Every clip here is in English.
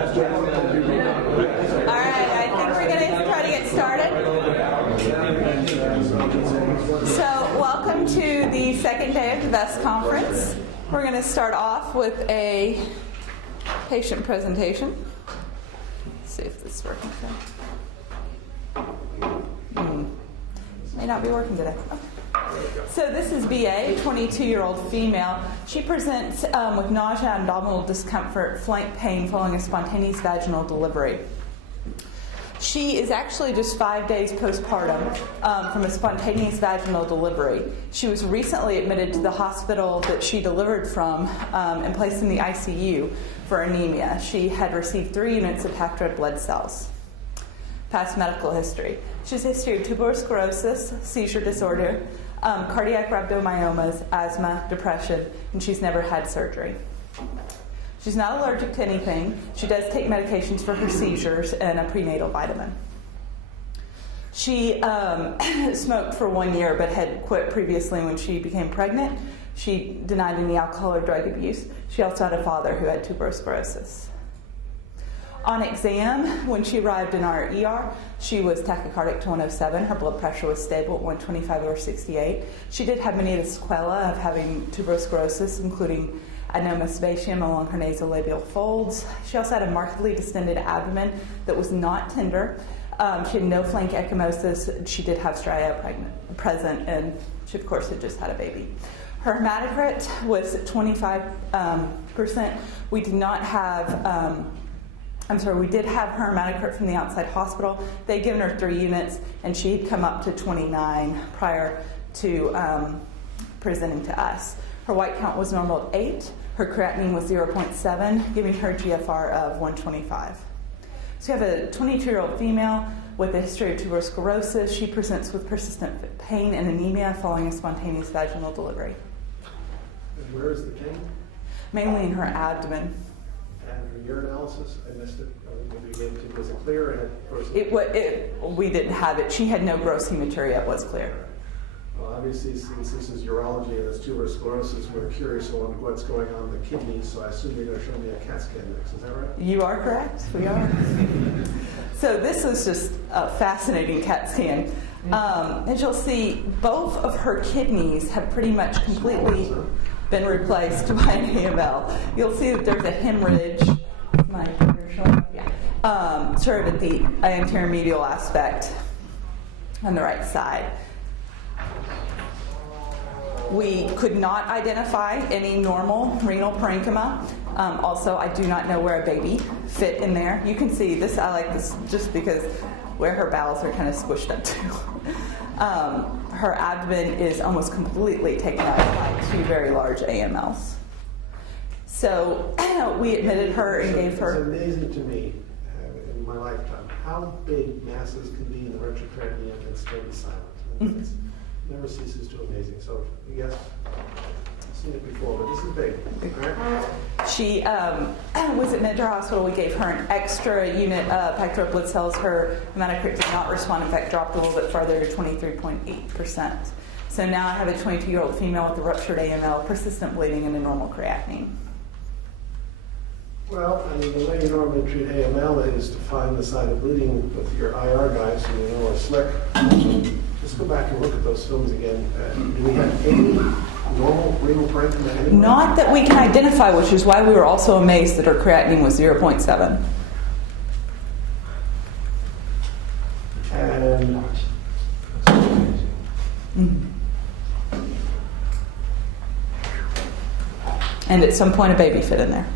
I think we're going to try to get started. So, welcome to the second day of the VEST conference. We're going to start off with a patient presentation. Let's see if this is working. May not be working today. Okay. So this is BA, 22-year-old female. She presents with nausea, abdominal discomfort, flank pain following a spontaneous vaginal delivery. She is actually just 5 days postpartum from a spontaneous vaginal delivery. She was recently admitted to the hospital that she delivered from and placed in the ICU for anemia. She had received 3 units of packed red blood cells. Past medical history. She has a history of tuberous sclerosis, seizure disorder, cardiac rhabdomyomas, asthma, depression, and she's never had surgery. She's not allergic to anything. She does take medications for her seizures and a prenatal vitamin. She smoked for 1 year but had quit previously when she became pregnant. She denied any alcohol or drug abuse. She also had a father who had tuberous sclerosis. On exam, when she arrived in our ER, she was tachycardic to 107. Her blood pressure was stable at 125/68. She did have many of the sequelae of having tuberous sclerosis, including adenoma sebaceum along her nasolabial folds. She also had a markedly distended abdomen that was not tender. She had no flank ecchymosis. She did have stria present, and she, of course, had just had a baby. Her hematocrit was 25%. We did not have... we did have her hematocrit from the outside hospital. They'd given her 3 units, and she'd come up to 29 prior to presenting to us. Her white count was normal at 8. Her creatinine was 0.7, giving her GFR of 125. So you have a 22-year-old female with a history of tuberous sclerosis. She presents with persistent pain and anemia following a spontaneous vaginal delivery. And where is the pain? Mainly in her abdomen. And her urinalysis, I missed it. Was it clear? We didn't have it. She had no gross hematuria. It was clear. Well, obviously, since this is urology and it's tuberous sclerosis, we're curious on what's going on in the kidneys. So I assume you're going to show me a CAT scan next. Is that right? You are correct. We are. So this is just a fascinating CAT scan. As you'll see, both of her kidneys have pretty much completely been replaced by an AML. You'll see that there's a hemorrhage. My finger showing? Yeah. Sort of at the anterior medial aspect on the right side. We could not identify any normal renal parenchyma. Also, I do not know where a baby fit in there. You can see this, I like this just because where her bowels are kind of squished up to. Her abdomen is almost completely taken up by 2 very large AMLs. So we admitted her and gave her... It's amazing to me, in my lifetime, how big masses can be in the retroperitoneum and still be silent. It never ceases to amaze me. So, yes, I've seen it before, but this is big. Right? She was admitted to our hospital. We gave her an extra unit of packed red blood cells. Her hematocrit did not respond. In fact, dropped a little bit further to 23.8%. So now I have a 22-year-old female with a ruptured AML, persistent bleeding, and a normal creatinine. Well, I mean, the way you normally treat AML is to find the site of bleeding with your IR guys who you know are slick. Just go back and look at those films again. Do we have any normal renal parenchyma anywhere? Not that we can identify, which is why we were also amazed that her creatinine was 0.7. And And at some point a baby fit in there.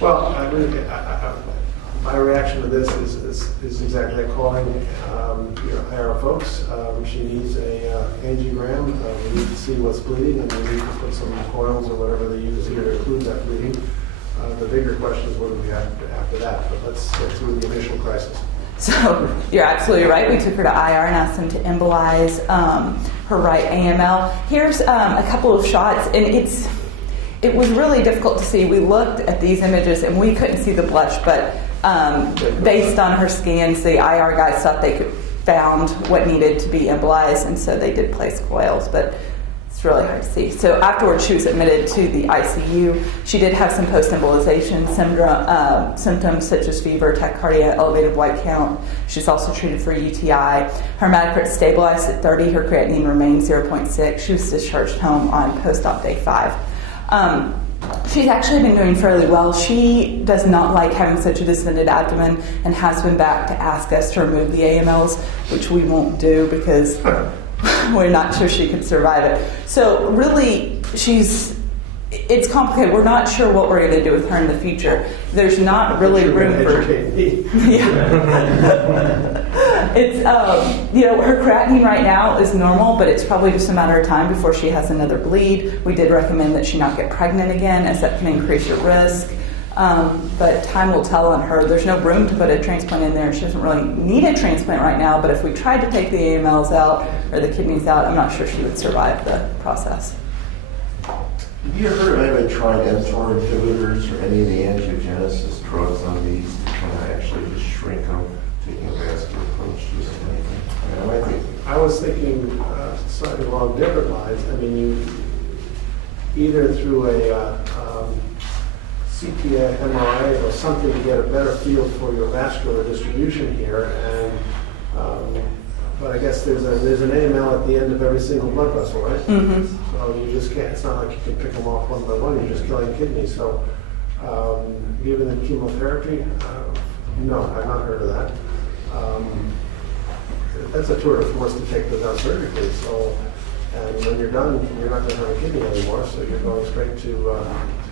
well, my reaction to this is exactly like calling your IR folks. She needs a angiogram. We need to see what's bleeding, and we need to put some coils or whatever they use here to include that bleeding. The bigger question is what do we have after that? But let's get through the initial crisis. So you're absolutely right. We took her to IR and asked them to embolize her right AML. Here's a couple of shots, and it was really difficult to see. We looked at these images and we couldn't see the blush, but based on her scans, the IR guys thought they found what needed to be embolized, and so they did place coils. But It's really hard to see. So afterwards, she was admitted to the ICU. She did have some post-embolization symptoms such as fever, tachycardia, elevated white count. She's also treated for UTI. Her hematocrit stabilized at 30. Her creatinine remained 0.6. She was discharged home on post-op day 5. She's actually been doing fairly well. She does not like having such a distended abdomen and has been back to ask us to remove the AMLs, which we won't do because we're not sure she could survive it. So really, it's complicated. We're not sure what we're going to do with her in the future. There's not really room for... It's, her creatinine right now is normal, but it's probably just a matter of time before she has another bleed. We did recommend that she not get pregnant again, as that can increase your risk. But time will tell on her. There's no room to put a transplant in there. She doesn't really need a transplant right now, but if we tried to take the AMLs out or the kidneys out, I'm not sure she would survive the process. Have you ever heard of anybody trying mTOR inhibitors or any of the angiogenesis drugs on these to kind of actually just shrink them, taking a vascular approach to anything? I was thinking slightly along different lines. I mean, you either through a CTA, MRI, or something to get a better feel for your vascular distribution here, and but I guess there's an AML at the end of every single blood vessel, right? Mm-hmm. So you just can't. It's not like you can pick them off one by one. You're just killing kidneys. So given the chemotherapy, no, I've not heard of that. That's a tour de force to take without surgically. So, and when you're done, you're not going to have a kidney anymore. So you're going straight to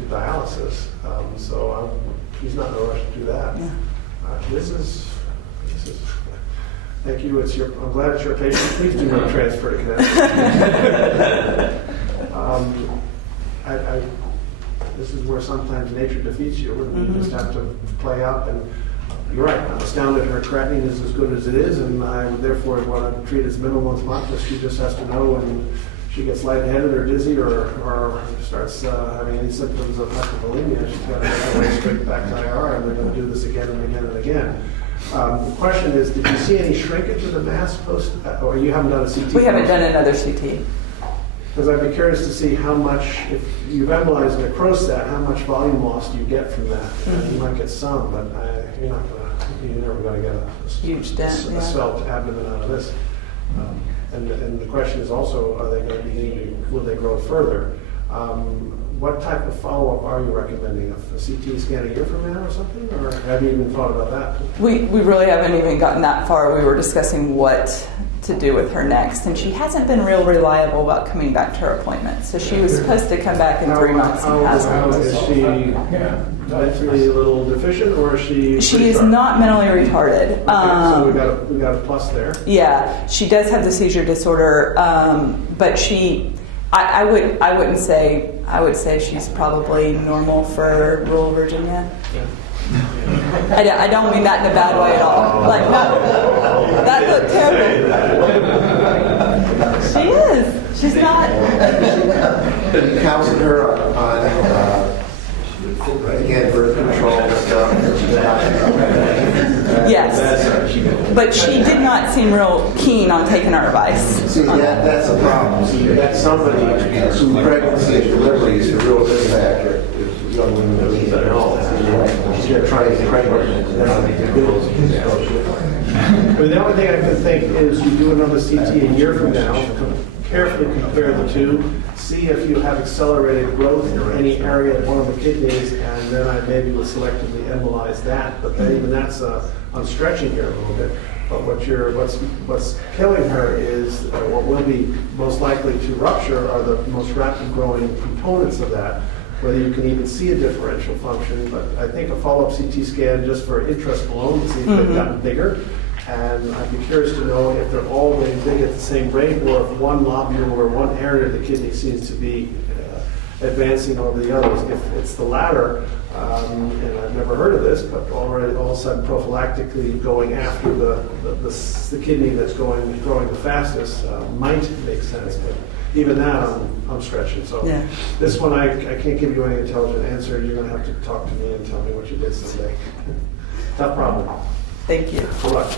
dialysis. So he's not in a rush to do that. Yeah. This is. Thank you. I'm glad it's your patient. Please do not transfer to Connecticut. This is where sometimes nature defeats you, and you just have to play out. And you're right. I'm astounded her creatinine is as good as it is, and I therefore want to treat as minimal as possible. She just has to know when she gets lightheaded or dizzy or starts having any symptoms of hypovolemia, she's got to make her way straight back to IR, and they're going to do this again and again and again. The question is, did you see any shrinkage of the mass post, or you haven't done a CT? We haven't done another CT. Because I'd be curious to see how much, if you've embolized necrostat, how much volume loss do you get from that? You might get some, but you're never going to get a huge dent, svelte abdomen out of this. And the question is also, are they going to will they grow further? What type of follow-up are you recommending? A CT scan a year from now or something? Or have you even thought about that? We really haven't even gotten that far. We were discussing what to do with her next, and she hasn't been real reliable about coming back to her appointment. So she was supposed to come back in 3 months and hasn't. Is she mentally a little deficient, or is she? She is not mentally retarded. So we got a plus there. Yeah, she does have the seizure disorder, but she. I would say she's probably normal for rural Virginia. Yeah. I don't mean that in a bad way at all. Like, no, that looked terrible. She is. She's not. Have you counseled her on again birth control and stuff? Yes, but she did not seem real keen on taking our advice. See, that's a problem. See, you got somebody whose pregnancy and delivery is a real risk factor. If young women don't even know, she's going to try to get pregnant. But the only thing I can think is you do another CT a year from now, carefully compare the two, see if you have accelerated growth in any area of one of the kidneys, and then I maybe would selectively embolize that. But then even that's I'm stretching here a little bit. But what's killing her is what will be most likely to rupture are the most rapid growing components of that. Whether you can even see a differential function, but I think a follow-up CT scan just for interest alone to see if they've gotten bigger. And I'd be curious to know if they're all getting big at the same rate, or if one lobule or one area of the kidney seems to be advancing over the others. If it's the latter, and I've never heard of this, but already all of a sudden prophylactically going after the kidney that's growing the fastest might make sense. But even that, I'm stretching. So this one, I can't give you any intelligent answer. You're going to have to talk to me and tell me what you did someday. Tough problem. Thank you. Good luck.